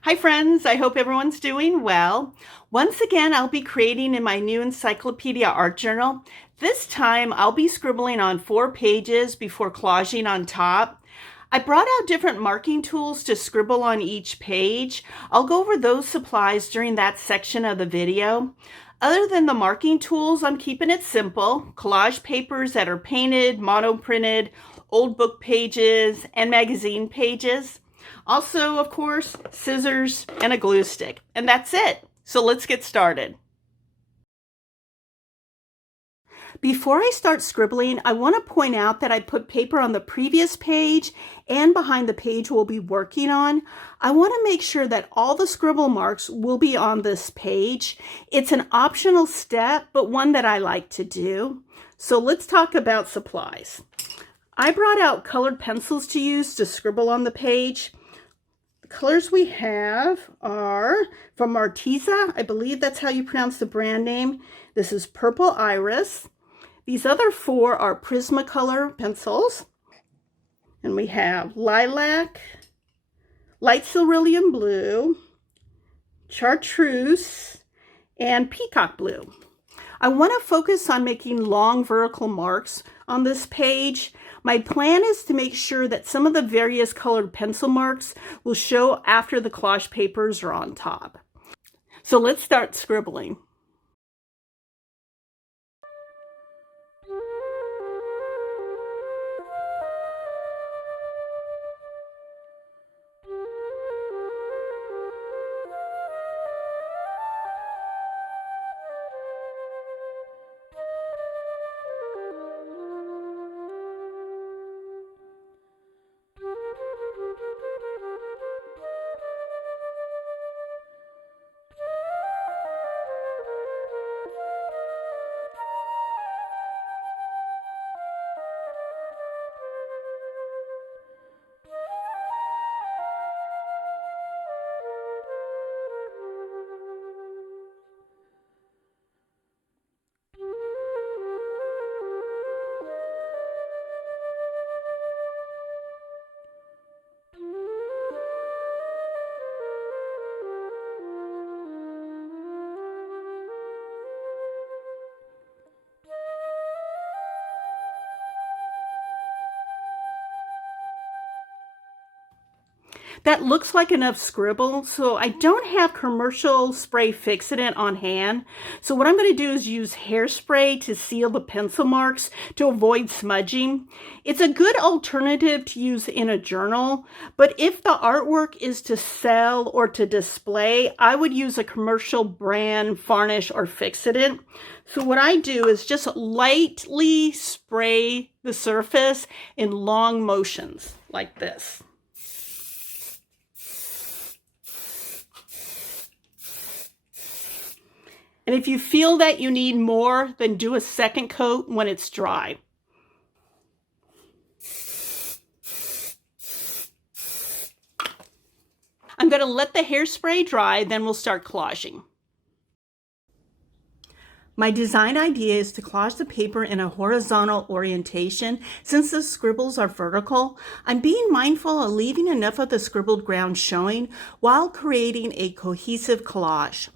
Hi friends, I hope everyone's doing well. Once again, I'll be creating in my new encyclopedia art journal. This time I'll be scribbling on 4 pages before collaging on top. I brought out different marking tools to scribble on each page. I'll go over those supplies during that section of the video. Other than the marking tools, I'm keeping it simple. Collage papers that are painted, monoprinted, old book pages, and magazine pages. Also, of course, scissors and a glue stick. And that's it. So let's get started. Before I start scribbling, I want to point out that I put paper on the previous page and behind the page we'll be working on. I want to make sure that all the scribble marks will be on this page. It's an optional step, but one that I like to do. So let's talk about supplies. I brought out colored pencils to use to scribble on the page. The colors we have are from Arteza. I believe that's how you pronounce the brand name. This is Purple Iris. These other 4 are Prismacolor pencils. And we have Lilac, Light Cerulean Blue, Chartreuse, and Peacock Blue. I want to focus on making long vertical marks on this page. My plan is to make sure that some of the various colored pencil marks will show after the collage papers are on top. So let's start scribbling. That looks like enough scribble, so I don't have commercial spray fixative on hand. So what I'm going to do is use hairspray to seal the pencil marks to avoid smudging. It's a good alternative to use in a journal, but if the artwork is to sell or to display, I would use a commercial brand varnish or fixative. So what I do is just lightly spray the surface in long motions like this. And if you feel that you need more, then do a second coat when it's dry. I'm going to let the hairspray dry, then we'll start collaging. My design idea is to collage the paper in a horizontal orientation. Since the scribbles are vertical, I'm being mindful of leaving enough of the scribbled ground showing while creating a cohesive collage.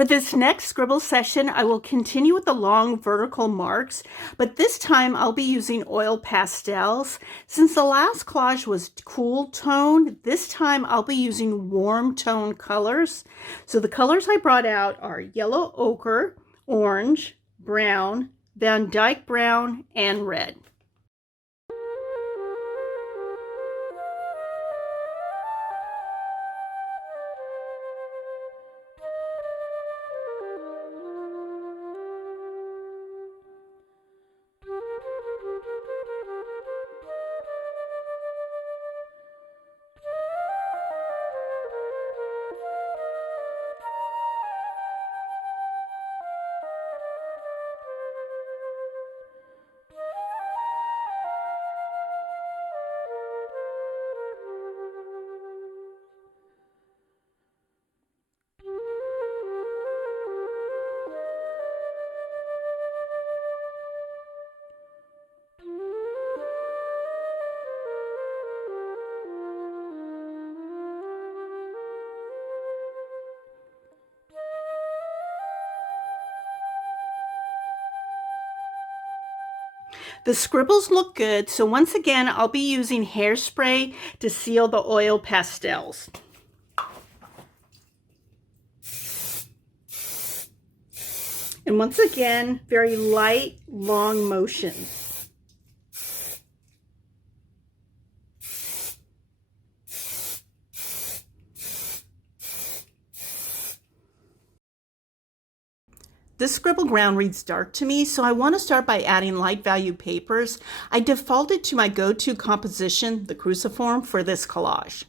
For this next scribble session, I will continue with the long vertical marks, but this time I'll be using oil pastels. Since the last collage was cool tone, this time I'll be using warm tone colors. So the colors I brought out are yellow ochre, orange, brown, Van Dyke brown, and red. The scribbles look good, so once again, I'll be using hairspray to seal the oil pastels. And once again, very light, long motions. This scribble ground reads dark to me, so I want to start by adding light value papers. I defaulted to my go-to composition, the cruciform, for this collage.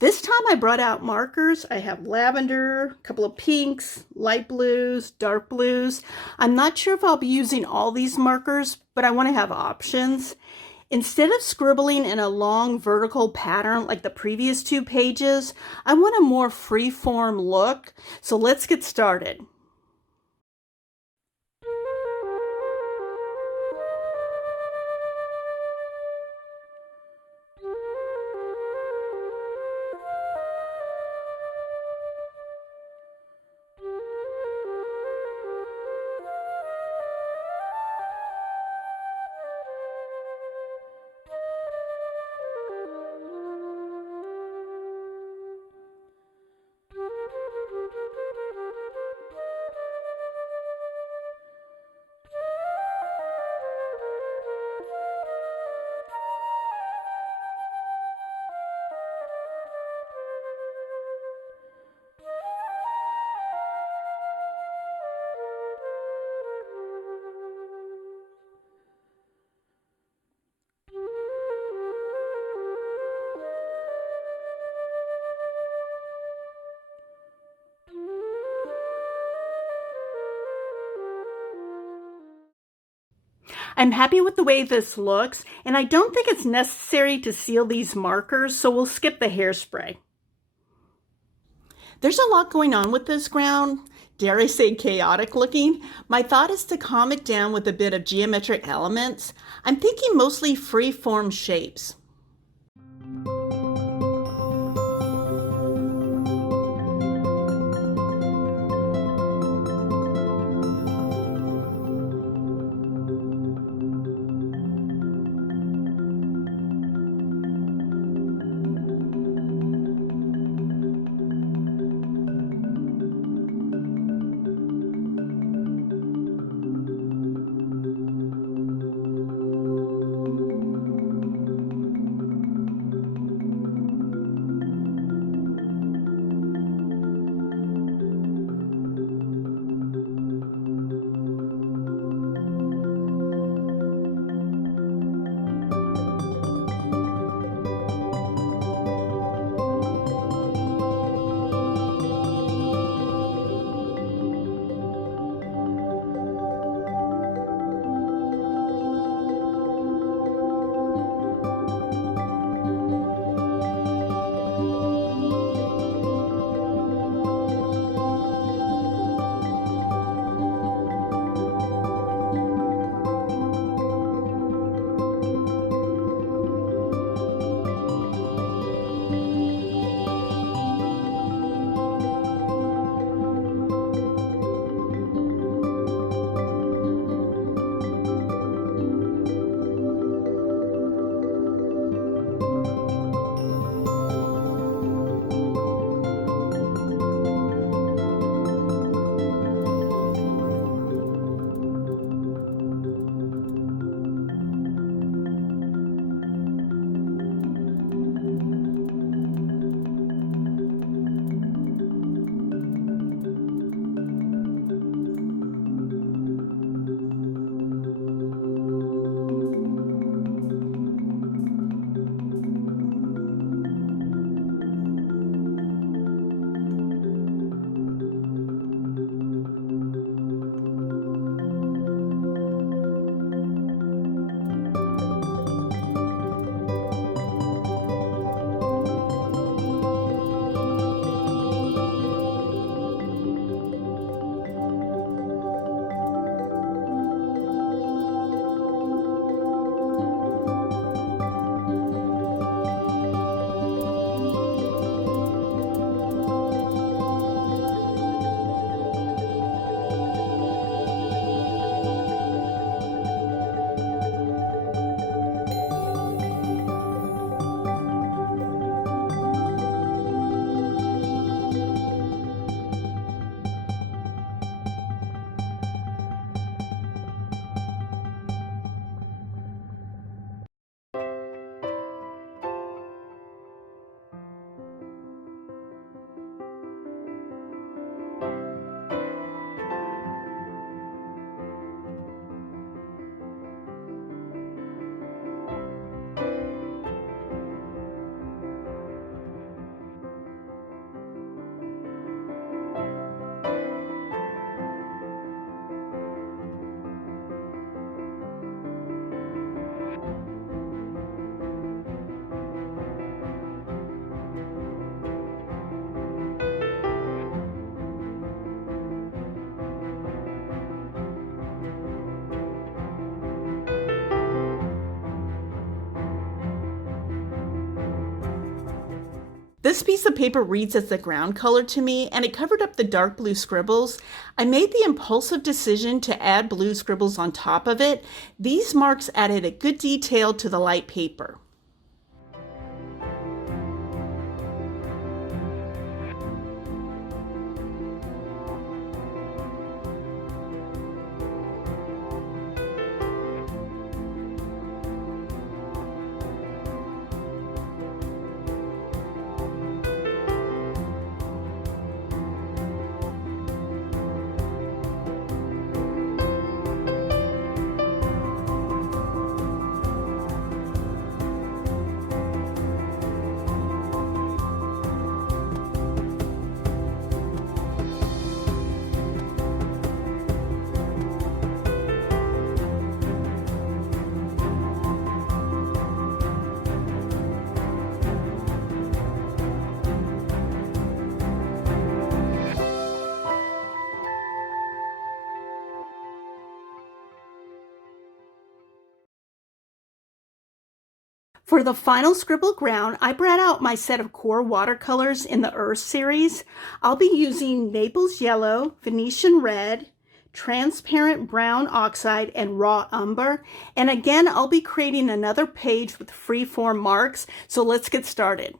This time I brought out markers. I have lavender, a couple of pinks, light blues, dark blues. I'm not sure if I'll be using all these markers, but I want to have options. Instead of scribbling in a long vertical pattern like the previous 2 pages, I want a more free-form look. So let's get started. I'm happy with the way this looks, and I don't think it's necessary to seal these markers, so we'll skip the hairspray. There's a lot going on with this ground, dare I say chaotic looking. My thought is to calm it down with a bit of geometric elements. I'm thinking mostly free-form shapes. This piece of paper reads as the ground color to me, and it covered up the dark blue scribbles. I made the impulsive decision to add blue scribbles on top of it. These marks added a good detail to the light paper. For the final scribble ground, I brought out my set of core watercolors in the Earth series. I'll be using Naples Yellow, Venetian Red, Transparent Brown Oxide, and Raw Umber. And again, I'll be creating another page with freeform marks. So let's get started.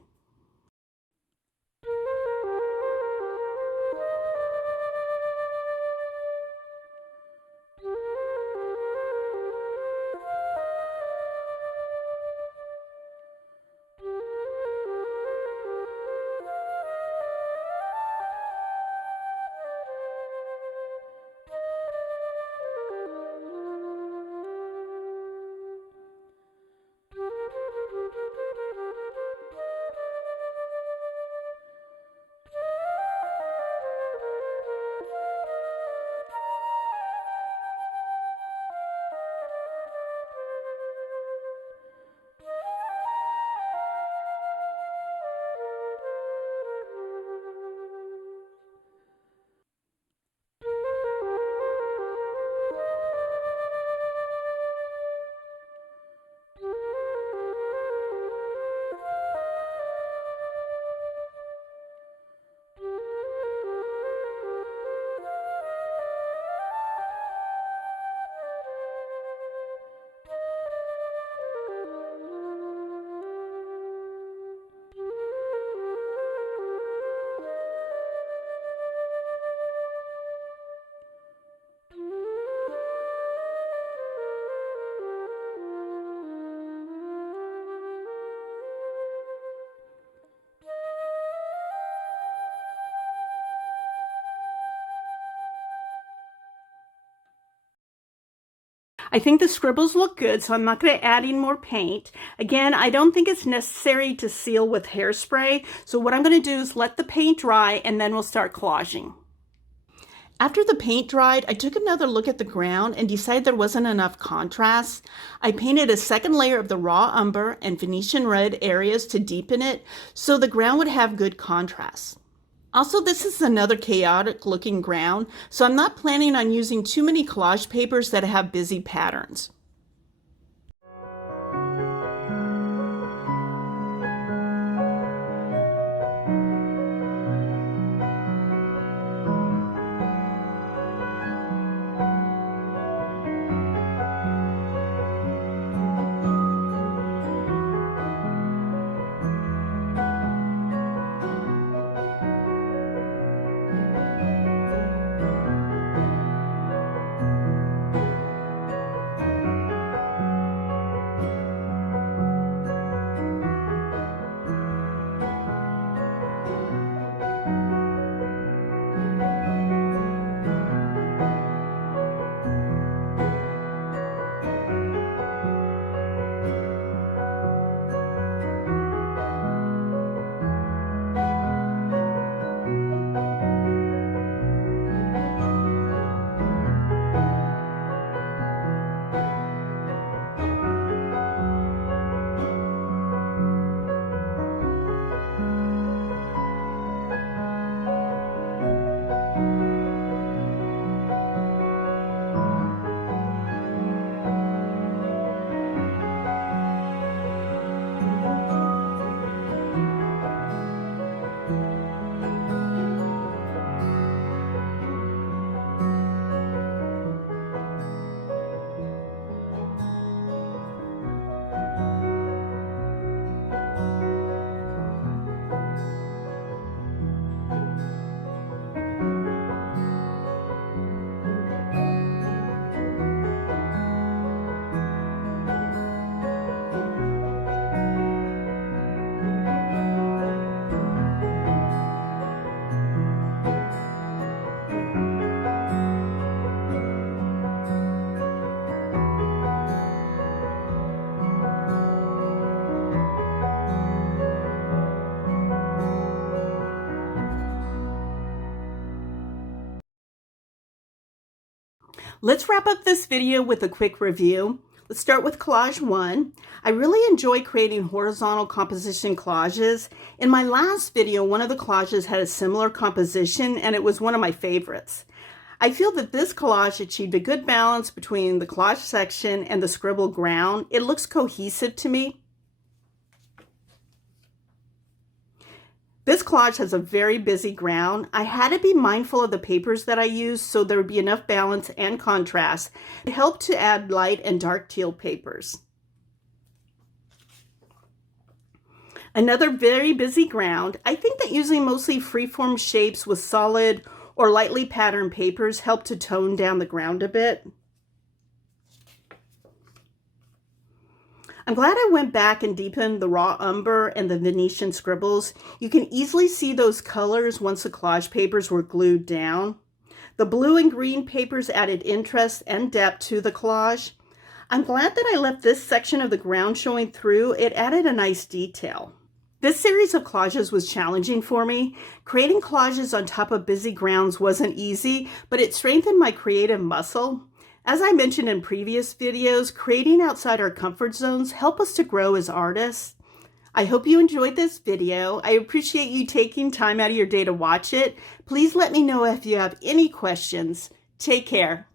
I think the scribbles look good, so I'm not going to add any more paint. Again, I don't think it's necessary to seal with hairspray, so what I'm going to do is let the paint dry and then we'll start collaging. After the paint dried, I took another look at the ground and decided there wasn't enough contrast. I painted a second layer of the raw umber and Venetian red areas to deepen it so the ground would have good contrast. Also, this is another chaotic looking ground, so I'm not planning on using too many collage papers that have busy patterns. Let's wrap up this video with a quick review. Let's start with collage 1. I really enjoy creating horizontal composition collages. In my last video, one of the collages had a similar composition and it was one of my favorites. I feel that this collage achieved a good balance between the collage section and the scribbled ground. It looks cohesive to me. This collage has a very busy ground. I had to be mindful of the papers that I used so there would be enough balance and contrast. It helped to add light and dark teal papers. Another very busy ground. I think that using mostly freeform shapes with solid or lightly patterned papers helped to tone down the ground a bit. I'm glad I went back and deepened the raw umber and the Venetian scribbles. You can easily see those colors once the collage papers were glued down. The blue and green papers added interest and depth to the collage. I'm glad that I left this section of the ground showing through. It added a nice detail. This series of collages was challenging for me. Creating collages on top of busy grounds wasn't easy, but it strengthened my creative muscle. As I mentioned in previous videos, creating outside our comfort zones help us to grow as artists. I hope you enjoyed this video. I appreciate you taking time out of your day to watch it. Please let me know if you have any questions. Take care.